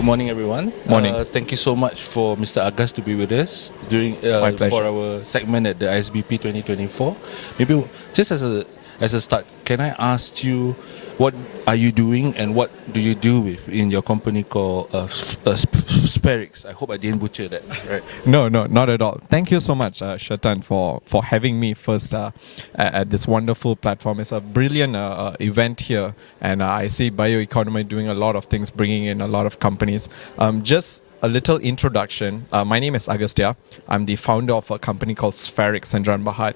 Good morning, everyone. Morning. Thank you so much for Mr. Agas to be with us during My pleasure. for our segment at the ISBP 2024. Maybe just as a start, can I ask you what are you doing and what do you do with in your company called Spherix? I hope I didn't butcher that, right? No, not at all. Thank you so much, Shatan, for having me first at this wonderful platform. It's a brilliant event here, and I see Bioeconomy doing a lot of things, bringing in a lot of companies. Just a little introduction. My name is Agasthya. I'm the founder of a company called Spherix Sdn Bhd.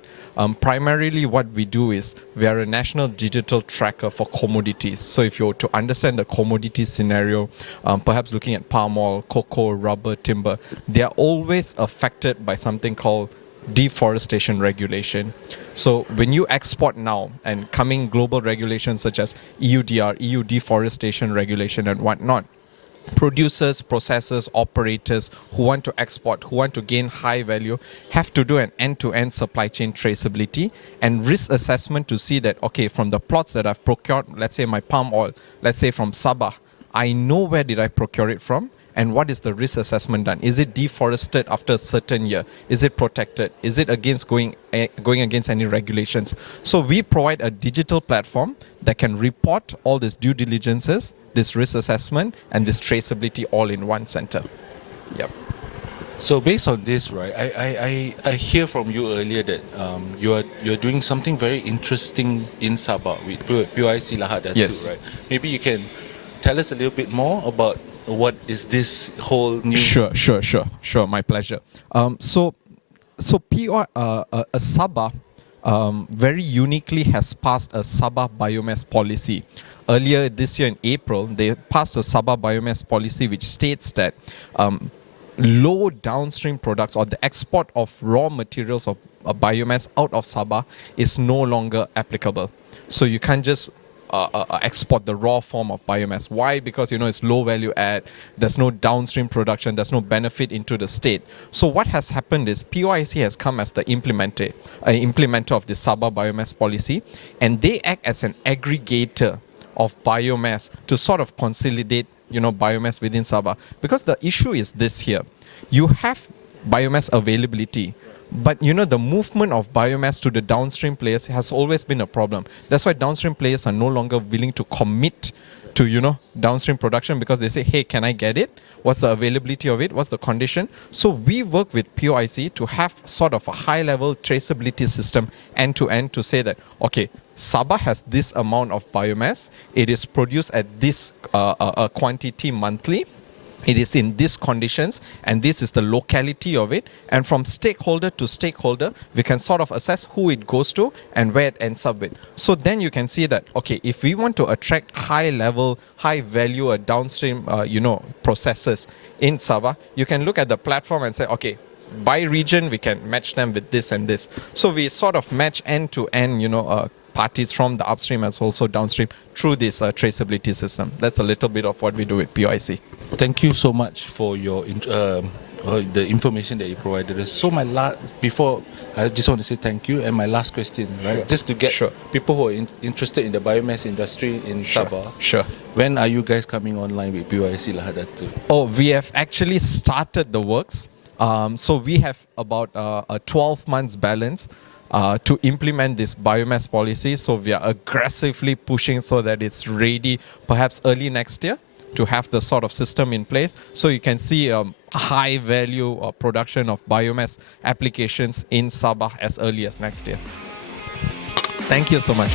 Primarily what we do is we are a national digital tracker for commodities. So if you were to understand the commodity scenario, perhaps looking at palm oil, cocoa, rubber, timber, they are always affected by something called deforestation regulation. So when you export now and coming global regulations such as EUDR, EU deforestation regulation and whatnot, producers, processors, operators who want to export, who want to gain high value, have to do an end-to-end supply chain traceability and risk assessment to see that, okay, from the plots that I've procured, let's say my palm oil, let's say from Sabah, I know where did I procure it from and what is the risk assessment done. Is it deforested after a certain year? Is it protected? Is it against going against any regulations? So we provide a digital platform that can report all these due diligences, this risk assessment, and this traceability all in one center. Yep. So based on this, right, I hear from you earlier that you're doing something very interesting in Sabah with POIC Lahad Yes. too, right? Maybe you can tell us a little bit more about what is this whole new... Sure. My pleasure. So Sabah very uniquely has passed a Sabah biomass policy. Earlier this year in April, they passed a Sabah biomass policy which states that low downstream products or the export of raw materials of biomass out of Sabah is no longer applicable. So you can't just export the raw form of biomass. Why? Because it's low value add, there's no downstream production, there's no benefit into the state. So what has happened is POIC has come as the implementer of the Sabah biomass policy, and they act as an aggregator of biomass to sort of consolidate biomass within Sabah. Because the issue is this here. You have biomass availability, but the movement of biomass to the downstream players has always been a problem. That's why downstream players are no longer willing to commit to downstream production, because they say, hey, can I get it? What's the availability of it? What's the condition? So we work with POIC to have sort of a high-level traceability system end-to-end to say that, okay, Sabah has this amount of biomass. It is produced at this quantity monthly. It is in these conditions, and this is the locality of it. And from stakeholder to stakeholder, we can sort of assess who it goes to and where it ends up with. So then you can see that, okay, if we want to attract high-level, high-value downstream, processes in Sabah, you can look at the platform and say, okay, by region, we can match them with this and this. So we sort of match end-to-end, parties from the upstream as also downstream through this traceability system. That's a little bit of what we do with POIC. Thank you so much for your the information that you provided us. So before, I just want to say thank you, and my last question, right? Sure. Just to get people who are interested in the biomass industry in Sabah. Sure. When are you guys coming online with POIC Lahad too? Oh, we have actually started the works. So we have about a 12 months balance to implement this biomass policy. So we are aggressively pushing so that it's ready perhaps early next year to have the sort of system in place. So you can see high value production of biomass applications in Sabah as early as next year. Thank you so much.